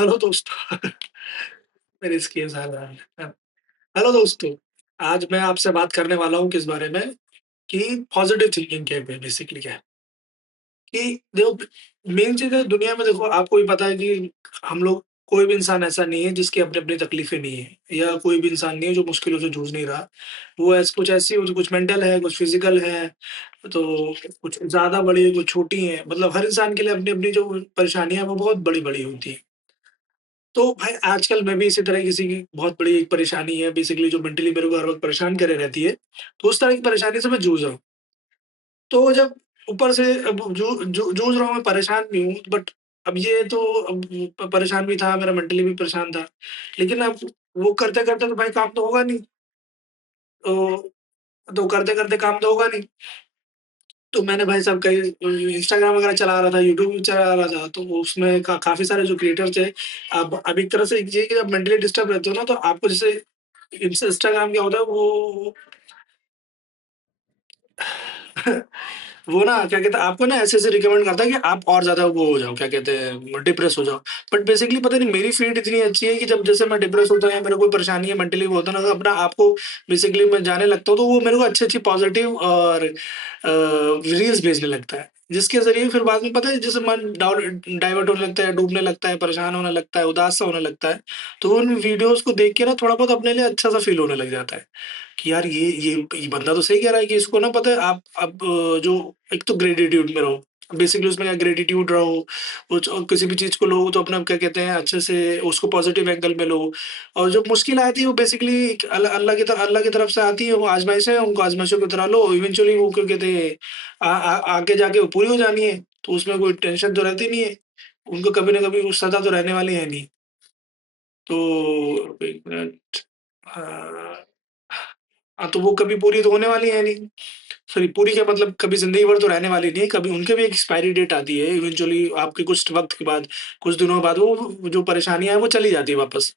Hello दोस्तों। मेरी इसकी ज़्यादा है। हेलो दोस्तों, आज मैं आपसे बात करने वाला हूँ किस बारे में कि पॉज़िटिव थिंकिंग के पे बेसिकली क्या है कि देखो मेन चीज़ है दुनिया में देखो आपको भी पता है कि हम लोग कोई भी इंसान ऐसा नहीं है जिसकी अपनी-अपनी तकलीफ़ें नहीं है या कोई भी इंसान नहीं है जो मुश्किलों से जूझ नहीं रहा। वो कुछ ऐसी हो जो कुछ मेंटल है, कुछ फ़िज़िकल है, तो कुछ ज़्यादा बड़ी है, कुछ छोटी हैं। मतलब हर इंसान के लिए अपनी-अपनी जो परेशानियाँ हैं वो बहुत बड़ी-बड़ी होती हैं। तो भाई आजकल मैं भी इसी तरह किसी की बहुत बड़ी एक परेशानी है बेसिकली जो मेंटली मेरे को हर वक़्त परेशान करे रहती है, तो उस तरह की परेशानी से मैं जूझ रहा हूँ। तो जब ऊपर से अब जूझ रहा हूँ मैं परेशान भी हूँ बट अब ये तो अब परेशान भी था, मेरा मेंटली भी परेशान था। लेकिन अब वो करते-करते तो भाई काम तो होगा नहीं, तो करते-करते काम तो होगा नहीं। तो मैंने भाई साहब कहीं इंस्टाग्राम वगैरह चला रहा था, यूट्यूब भी चला रहा था, तो वो उसमें काफ़ी सारे जो क्रिएटर थे, अब एक तरह से ये कि जब मेंटली डिस्टर्ब रहते हो ना, तो आपको जैसे इंस्टाग्राम क्या होता है वो वो ना क्या कहते हैं आपको ना ऐसे-ऐसे रिकमेंड करता है कि आप और ज़्यादा वो हो जाओ, क्या कहते हैं डिप्रेस हो जाओ। बट बेसिकली पता नहीं मेरी फीड इतनी अच्छी है कि जब जैसे मैं डिप्रेस होता हूँ या मेरे को कोई परेशानी है मेंटली वो होता है ना, तो अपना आप को बेसिकली मैं जाने लगता हूँ, तो वो मेरे को अच्छी-अच्छी पॉज़िटिव और रील्स भेजने लगता है। जिसके ज़रिए फिर बाद में पता है जैसे मन डाइवर्ट होने लगता है, डूबने लगता है, परेशान होने लगता है, उदास सा होने लगता है। तो उन वीडियोज़ को देख के ना थोड़ा बहुत अपने लिए अच्छा-सा फ़ील होने लग जाता है। कि यार ये बंदा तो सही कह रहा है कि इसको ना पता है आप अब जो एक तो ग्रेटिट्यूड में रहो। बेसिकली उसमें क्या ग्रेटिट्यूड रहो, कुछ और किसी भी चीज़ को लो तो अपना क्या कहते हैं अच्छे से उसको पॉज़िटिव एंगल में लो और जो मुश्किल आती है वो बेसिकली अल्लाह की तरफ से आती है, वो आज़माइशें हैं, उनको आज़माइशों की तरह लो, इवेंचुअली वो क्या कहते हैं आगे जाके वो पूरी हो जानी है, तो उसमें कोई टेंशन तो रहती नहीं है। उनको कभी ना कभी वो सज़ा तो रहने वाली है नहीं। तो 1 मिनट हाँ। तो वो कभी पूरी तो होने वाली है नहीं। सॉरी पूरी क्या मतलब कभी ज़िंदगी भर तो रहने वाली नहीं है, कभी उनकी भी एक एक्सपायरी डेट आती है इवेंचुअली आपके कुछ वक़्त के बाद, कुछ दिनों बाद वो जो परेशानियाँ हैं वो चली जाती है वापस।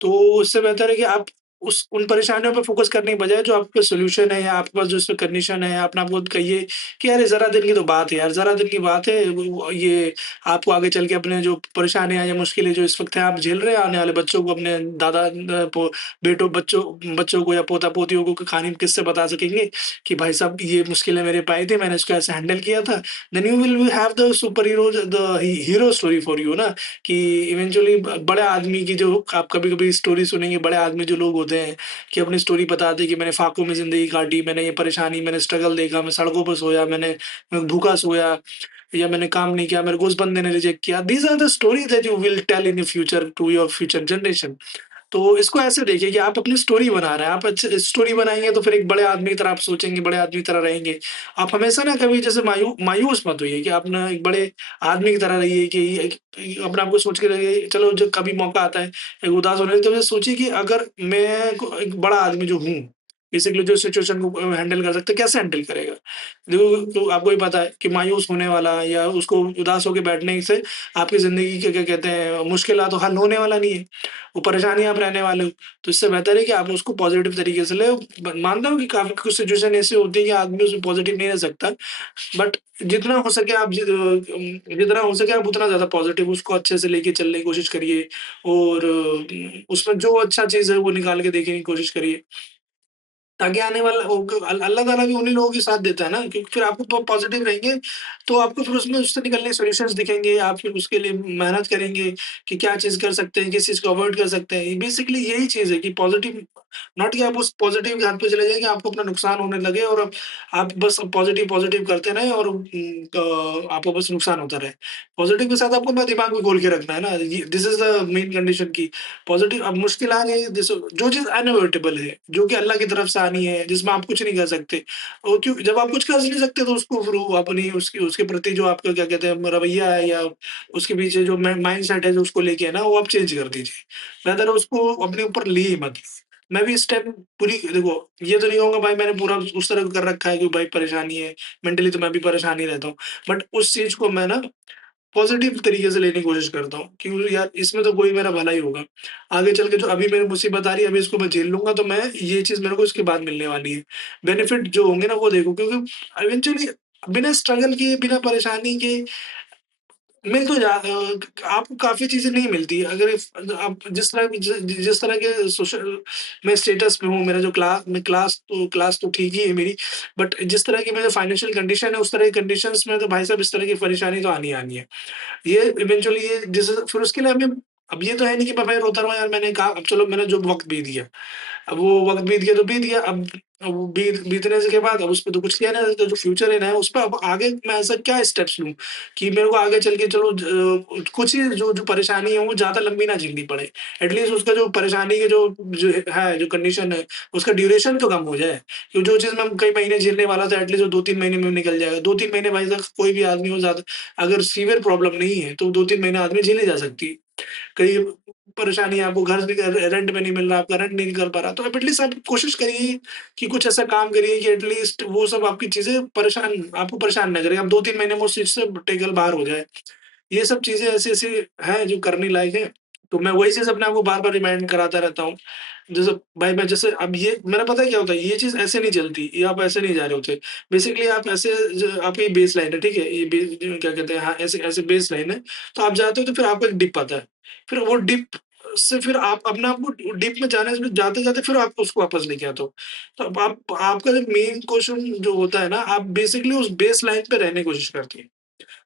तो उससे बेहतर है कि आप उस उन परेशानियों पे फ़ोकस करने के बजाय जो आपके पास सॉल्यूशन है या आपके पास जो इसमें कंडीशन है, अपना आप खुद कहिए कि अरे ज़रा दिन की तो बात है यार, ज़रा दिन की बात है वो ये आपको आगे चल के अपने जो परेशानियाँ या मुश्किलें जो इस वक़्त हैं आप झेल रहे हैं, आने वाले बच्चों को अपने दादा पो बेटों बच्चों बच्चों को या पोता-पोतियों को कहानी किस्से बता सकेंगे कि भाई साहब ये मुश्किलें मेरे पे आई थी, मैंने इसको ऐसे हैंडल किया था। Then you will have the super heroes the hero story for you ना कि इवेंचुअली बड़े आदमी की जो आप कभी-कभी स्टोरी सुनेंगे, बड़े आदमी जो लोग होते हैं कि अपनी स्टोरी बताते हैं कि मैंने फाकों में ज़िंदगी काटी, मैंने ये परेशानी, मैंने स्ट्रगल देखा, मैं सड़कों पर सोया, मैं भूखा सोया या मैंने काम नहीं किया, मेरे को उस बंदे ने रिजेक्ट किया। These are the stories that you will tell in the future to your future generation. तो इसको ऐसे देखिए कि आप अपनी स्टोरी बना रहे हैं, आप अच्छे स्टोरी बनाएँगे तो फिर एक बड़े आदमी की तरह आप सोचेंगे, बड़े आदमी की तरह रहेंगे। आप हमेशा ना कभी जैसे मायूस मत होइए कि आप ना एक बड़े आदमी की तरह रहिए कि अपने आप को सोच के रहिए चलो जो कभी मौका आता है, एक उदास होने तो सोचिए कि अगर मैं को एक बड़ा आदमी जो हूँ, बेसिकली जो सिचुएशन को हैंडल कर सकता है, कैसे हैंडल करेगा? देखो तो आपको भी पता है कि मायूस होने वाला या उसको उदास होके बैठने से आपकी ज़िंदगी के क्या कहते हैं मुश्किलात तो हल होने वाला नहीं है। वो परेशानी आप रहने वाले हो। तो इससे बेहतर है कि आप उसको पॉज़िटिव तरीके से लें। मानता हूँ कि काफ़ी कुछ सिचुएशन ऐसी होती है कि आदमी उसमें पॉज़िटिव नहीं रह सकता। बट जितना हो सके आप जितना हो सके आप उतना ज़्यादा पॉज़िटिव उसको अच्छे से लेके चलने की कोशिश करिए और उसमें जो अच्छा चीज़ है वो निकाल के देखने की कोशिश करिए। ताकि आने वाला अल्लाह ताला भी उन्हीं लोगों के साथ देता है ना क्योंकि फिर आपको पॉजिटिव रहेंगे, तो आपको फिर उसमें उससे निकलने के सॉल्यूशंस दिखेंगे, आप फिर उसके लिए मेहनत करेंगे कि क्या चीज़ कर सकते हैं, किस चीज़ को अवॉइड कर सकते हैं। बेसिकली यही चीज़ है कि पॉजिटिव नॉट कि आप उस पॉजिटिव के हाथ पे चले जाएँ कि आपको अपना नुकसान होने लगे और अब आप बस पॉजिटिव करते रहें और आपको बस नुकसान होता रहे। पॉजिटिव के साथ आपको अपना दिमाग भी खोल के रखना है ना, ये this is the main condition की पॉज़िटिव अब मुश्किल आ रही है जैसे जो चीज़ अनअवॉइडेबल है, जो कि अल्लाह की तरफ से आनी है, जिसमें आप कुछ नहीं कर सकते। और क्यों जब आप कुछ कर नहीं सकते तो उसको फिर वो अपनी उसके उसके प्रति जो आपका क्या कहते हैं रवैया है या उसके पीछे जो माइंडसेट है जो उसको लेके है ना, वो आप चेंज कर दीजिए। बेहतर है उसको अपने ऊपर लिए ही मत। मैं भी इस टाइम पूरी देखो, ये तो नहीं कहूँगा भाई मैंने पूरा उस तरह का कर रखा है कि भाई परेशानी है, मेंटली तो मैं भी परेशान ही रहता हूँ। बट उस चीज़ को मैं ना पॉज़िटिव तरीके से लेने की कोशिश करता हूँ कि मुझे यार इसमें तो कोई मेरा भला ही होगा। आगे चल के जो अभी मेरी मुसीबत आ रही है, अभी इसको मैं झेल लूँगा तो मैं ये चीज़ मेरे को इसके बाद मिलने वाली है। बेनिफिट जो होंगे ना वो देखो क्योंकि इवेंचुअली बिना स्ट्रगल किए, बिना परेशानी के मिल तो आपको काफ़ी चीज़ें नहीं मिलती। अगर इफ आप जिस तरह के सोशल मैं स्टेटस पे हूँ, मेरा जो क्लास तो ठीक ही है मेरी, बट जिस तरह की मेरी फाइनेंशियल कंडीशन है, उस तरह की कंडीशंस में तो भाई साहब इस तरह की परेशानी तो आनी ही आनी है। ये इवेंचुअली ये जैसे फिर उसके लिए हमें अब ये तो है नहीं कि मैं भाई रोता रहूँ यार मैंने कहा अब चलो मैंने जो वक़्त बीत गया। अब वो वक़्त बीत गया तो बीत गया, अब वो बीतने से के बाद अब उसपे तो कुछ किया नहीं जा सकता, जो फ्यूचर है ना उस पे अब आगे मैं ऐसा क्या स्टेप्स लूँ कि मेरे को आगे चल के चलो कुछ ही जो परेशानी है वो ज़्यादा लंबी ना झेलनी पड़े। एट लीस्ट उसका जो परेशानी के जो कंडीशन है, उसका ड्यूरेशन तो कम हो जाए। कि जो चीज़ मैं कई महीने झेलने वाला था एट लीस्ट वो 2-3 महीने में निकल जाएगा। 2-3 महीने भाई साहब कोई भी आदमी हो ज़्यादा अगर सीवियर प्रॉब्लम नहीं है, तो 2-3 महीने आदमी झेली जा सकती है। कहीं परेशानी है, आपको घर रेंट में नहीं मिल रहा, आपका रेंट नहीं निकल पा रहा, तो आप एटलीस्ट आप कोशिश करिए कि कुछ ऐसा काम करिए कि एटलीस्ट वो सब आपकी चीज़ें आपको परेशान ना करें। आप 2-3 महीने में उस चीज़ से टेकल बाहर हो जाएँ। ये सब चीज़ें ऐसी-ऐसी हैं जो करने लायक हैं, तो मैं वही चीज़ अपने आप को बार-बार रिमाइंड कराता रहता हूँ। जैसे भाई मैं जैसे अब ये मेरा पता है क्या होता है, ये चीज़ ऐसे नहीं चलती, ये आप ऐसे नहीं जा रहे होते। बेसिकली आप ऐसे आपकी बेसलाइन है, ठीक है? ये क्या कहते हैं हाँ, ऐसे ऐसे बेसलाइन है, तो आप जाते हो तो फिर आपको एक डिप आता है। फिर वो डिप से फिर आप अपने आप को डिप में जाने से जाते-जाते फिर आप उसको वापस लेके आते हो। तो अब आप आपका जो मेन क्वेश्चन जो होता है ना, आप बेसिकली उस बेसलाइन पे रहने की कोशिश करती हैं।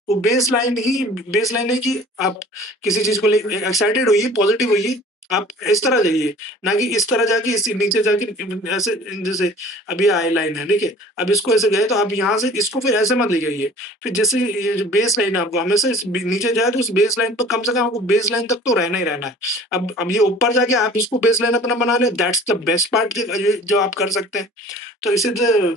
वो बेसलाइन है कि आप किसी चीज़ को ले एक्साइटेड होइए, पॉज़िटिव होइए, आप इस तरह जाइए, ना कि इस तरह जाके इस नीचे जाके ऐसे जैसे अब ये आई लाइन है, ठीक है? अब इसको ऐसे गए तो आप यहाँ से इसको फिर ऐसे मत ले जाइए। फिर जैसे ये जो बेस लाइन है आपको हमेशा इस बी नीचे जाए तो उस बेस लाइन पे कम से कम आपको बेस लाइन तक तो रहना ही रहना है। अब ये ऊपर जाके आप इसको बेस लाइन अपना बना लें, दैट्स द बेस्ट पार्ट ये जो आप कर सकते हैं। तो इसी तरह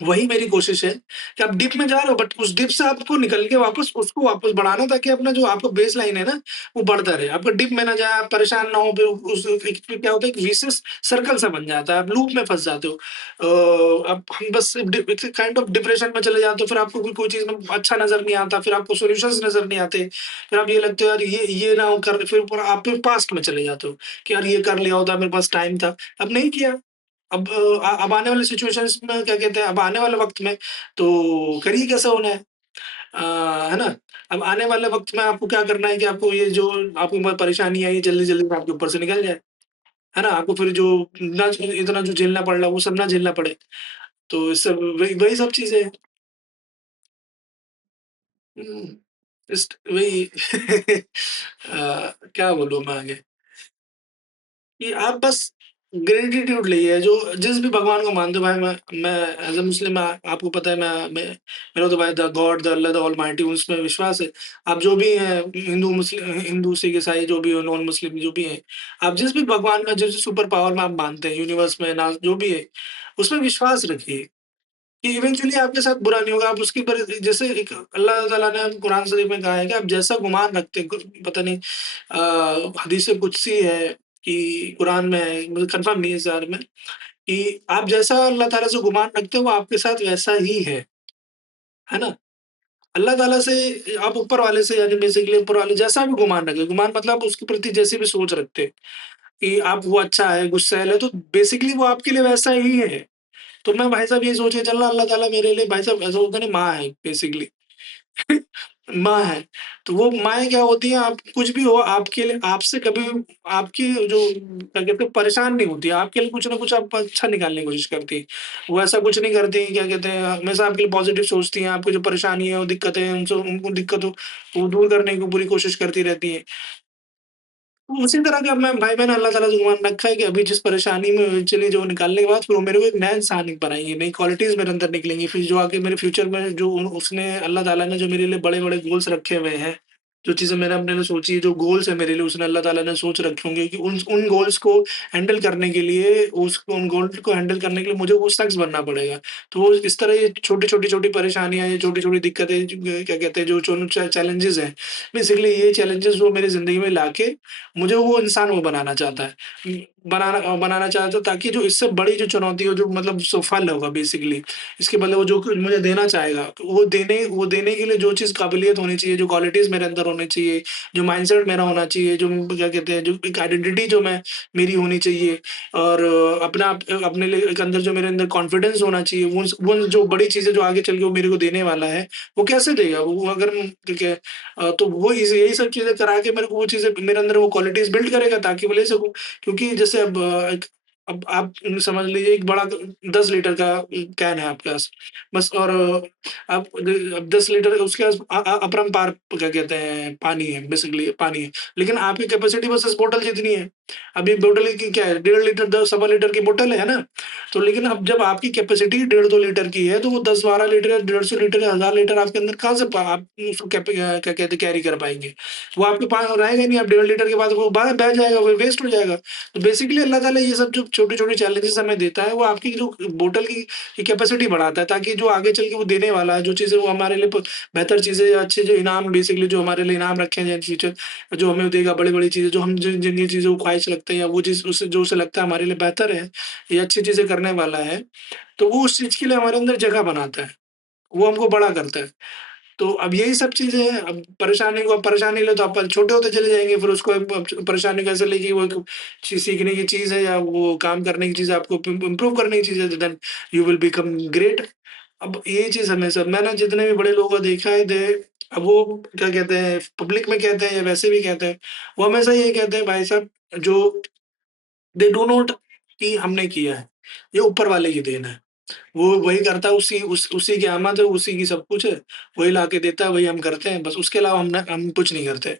वही मेरी कोशिश है कि आप डिप में जा रहे हो बट उस डिप से आपको निकल के वापस उसको वापस बढ़ाना ताकि अपना जो आपका बेस लाइन है ना, वो बढ़ता रहे। आपका डिप में ना जाए, आप परेशान ना हो फिर उस एक फिर क्या होता है, एक विशियस सर्कल सा बन जाता है, आप लूप में फँस जाते हो। अब हम बस एक काइंड ऑफ डिप्रेशन में चले जाते हो, फिर आपको कोई चीज़ में अच्छा नज़र नहीं आता, फिर आपको सॉल्यूशंस नज़र नहीं आते। फिर आप ये लगते हो यार ये ना हो कर फिर आप फिर पास्ट में चले जाते हो कि यार ये कर लिया होता, मेरे पास टाइम था, अब नहीं किया। अब आने वाले सिचुएशंस में क्या कहते हैं, अब आने वाले वक़्त में तो करिए कैसा होना है। है ना? अब आने वाले वक़्त में आपको क्या करना है कि आपको ये जो आपको परेशानी आई है जल्दी-जल्दी में आपके ऊपर से निकल जाए। है ना? आपको फिर जो ना इतना जो झेलना पड़ रहा है वो सब ना झेलना पड़े। तो इस सब वही वही सब चीज़ें हैं। हुँ, वही क्या बोलूँ मैं आगे? कि आप बस ग्रैटिट्यूड लिए जो जिस भी भगवान को मानते हो भाई मैं एज़ अ मुस्लिम आपको पता है मैं मेरा तो भाई the God the Allah the almighty उसमें विश्वास है। आप जो भी हैं हिंदू, सिख, ईसाई जो भी हो, नॉन मुस्लिम जो भी हैं, आप जिस भी भगवान में जिस सुपर पावर में आप मानते हैं, यूनिवर्स में ना जो भी है, उसमें विश्वास रखिए। कि इवेंचुअली आपके साथ बुरा नहीं होगा, आप उसकी पर जैसे एक अल्लाह ताला ने कुरान शरीफ में कहा है कि आप जैसा गुमान रखते हैं, पता नहीं हदीस कुदसी है कि कुरान में है, मुझे कंफर्म नहीं है इस बारे में, कि आप जैसा अल्लाह ताला से गुमान रखते हो, वो आपके साथ वैसा ही है ना? अल्लाह ताला से आप ऊपर वाले से यानी बेसिकली ऊपर वाले जैसा भी गुमान रखें, गुमान मतलब उसके प्रति जैसी भी सोच रखते हैं, कि आप वो अच्छा है, गुस्सैल है, तो बेसिकली वो आपके लिए वैसा ही है। तो मैं भाई साहब ये सोच के चल रहा अल्लाह ताला मेरे लिए भाई साहब ऐसा होता है ना माँ है बेसिकली माँ है। तो वो माएँ क्या होती हैं आप कुछ भी हो आपके लिए आपसे कभी आपकी जो क्या कहते हैं परेशान नहीं होती है। आपके लिए कुछ ना कुछ आप अच्छा निकालने की कोशिश करती हैं। वो ऐसा कुछ नहीं करती क्या कहते हैं हमेशा आपके लिए पॉज़िटिव सोचती हैं। आपकी जो परेशानी है, वो दिक्कतें हैं उनसे उनको दिक्कत हो वो दूर करने की पूरी कोशिश करती रहती हैं। उसी तरह का मैं भाई मैंने अल्लाह ताला से मान रखा है कि अभी जिस परेशानी में चली जो निकालने के बाद फिर वो मेरे को एक नया इंसान बनाएँगे, नई क्वालिटीज़ मेरे अंदर निकलेंगी। फिर जो आगे मेरे फ्यूचर में जो उसने अल्लाह ताला ने जो मेरे लिए बड़े-बड़े गोल्स रखे हुए हैं, जो चीज़ें मैंने अपने लिए सोची है, जो गोल्स हैं मेरे लिए उसने अल्लाह ताला ने सोच रखे होंगे कि उन गोल्स को हैंडल करने के लिए उस उन गोल्स को हैंडल करने के लिए मुझे वो शख्स बनना पड़ेगा। तो वो इस तरह ये छोटी-छोटी परेशानियाँ, ये छोटी-छोटी दिक्कतें क्या कहते हैं जो चैलेंजेज़ हैं, बेसिकली ये चैलेंजेज़ वो मेरी ज़िंदगी में लाके मुझे वो इंसान वो बनाना चाहता है। बनाना चाहता हूँ ताकि जो इससे बड़ी जो चुनौती हो जो मतलब सफल होगा बेसिकली, इसके बदले वो जो कुछ मुझे देना चाहेगा, तो वो देने के लिए जो चीज़ काबिलियत होनी चाहिए, जो क्वालिटीज़ मेरे अंदर होनी चाहिए, जो माइंडसेट मेरा होना चाहिए, जो क्या कहते हैं, जो एक आइडेंटिटी जो मैं मेरी होनी चाहिए और अपने लिए एक अंदर जो मेरे अंदर कॉन्फिडेंस होना चाहिए, वो जो बड़ी चीज़ें जो आगे चल के वो मेरे को देने वाला है, वो कैसे देगा? वो अगर ठीक है तो वो इस यही सब चीज़ें करा के मेरे को वो चीज़ें मेरे अंदर वो क्वालिटीज़ बिल्ड करेगा ताकि मैं ले सकूँ। क्योंकि जैसे अब आप समझ लीजिए एक बड़ा 10 लीटर का कैन है आपके पास, बस और आप अब 10 लीटर उसके पास अपरंपार क्या कहते हैं पानी है बेसिकली पानी है। लेकिन आपकी कैपेसिटी बस इस बोतल जितनी है। अभी बोतल की क्या है 1.5 लीटर 10 सवा लीटर की बोतल है ना? तो लेकिन अब जब आपकी कैपेसिटी 1.5-2 लीटर की है तो वो 10-12 लीटर या 150 लीटर या 1000 लीटर आपके अंदर कहाँ से आप उसको क्या कहते हैं कैरी कर पाएँगे? वो आपके पास रहेगा ही नहीं, आप 1.5 लीटर के बाद वो बाहर बह जाएगा, वो वेस्ट हो जाएगा। तो बेसिकली अल्लाह ताला ये सब जो छोटे-छोटे चैलेंजेज़ हमें देता है, वो आपकी जो बोतल की कैपेसिटी बढ़ाता है, ताकि जो आगे चल के वो देने वाला है, जो चीज़ें वो हमारे लिए बेहतर चीज़ें या अच्छे जो इनाम बेसिकली जो हमारे लिए इनाम रखे हैं या फ्यूचर जो हमें देगा बड़ी-बड़ी चीज़ें, जो हम जिन चीज़ों को ख्वाहिश रखते हैं या वो चीज़ उसे जो उसे लगता है हमारे लिए बेहतर है, या अच्छी चीज़ें करने वाला है, तो वो उस चीज़ के लिए हमारे अंदर जगह बनाता है। वो हमको बड़ा करता है। तो अब यही सब चीज़ें हैं, अब परेशानी लो तो आप छोटे होते चले जाएँगे, फिर उसको परेशानी को ऐसे लेके वो एक चीज़ सीखने की चीज़ है या वो काम करने की चीज़ है, आपको इम्प्रूव करने की चीज़ है, then you will become great. अब ये चीज़ हमेशा मैंने जितने भी बड़े लोगों को देखा है अब वो क्या कहते हैं, पब्लिक में कहते हैं या वैसे भी कहते हैं, वो हमेशा ये कहते हैं भाई साहब जो दे डू नॉट कि हमने किया है, ये ऊपर वाले की देन है। वो वही करता है उसी की आमद है, उसी की सब कुछ है, वही लाके देता है, वही हम करते हैं, बस उसके अलावा हम कुछ नहीं करते।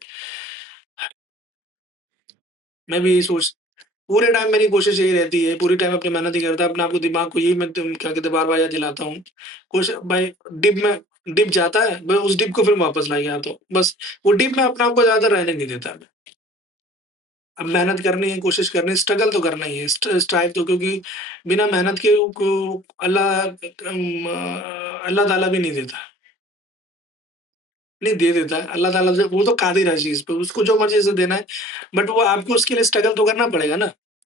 मैं भी यही सोच पूरे टाइम मेरी कोशिश यही रहती है, पूरी टाइम अपनी मेहनत ही करता है, अपने आप को दिमाग को यही मैं क्या कहते हैं बार-बार याद दिलाता हूँ। कुछ भाई डिप जाता है, मैं उस डिप को फिर वापस लाके आता हूँ। बस वो डिप में अपने आप को ज़्यादा रहने नहीं देता मैं। अब मेहनत करनी है, कोशिश करनी है, स्ट्रगल तो करना ही है, स्ट्राइव तो क्योंकि बिना मेहनत के को अल्लाह ताला भी नहीं देता। नहीं, दे देता है। अल्लाह ताला से वो तो कादिर है चीज़ पे, उसको जो मर्ज़ी से देना है, बट वो आपको उसके लिए स्ट्रगल तो करना पड़ेगा ना।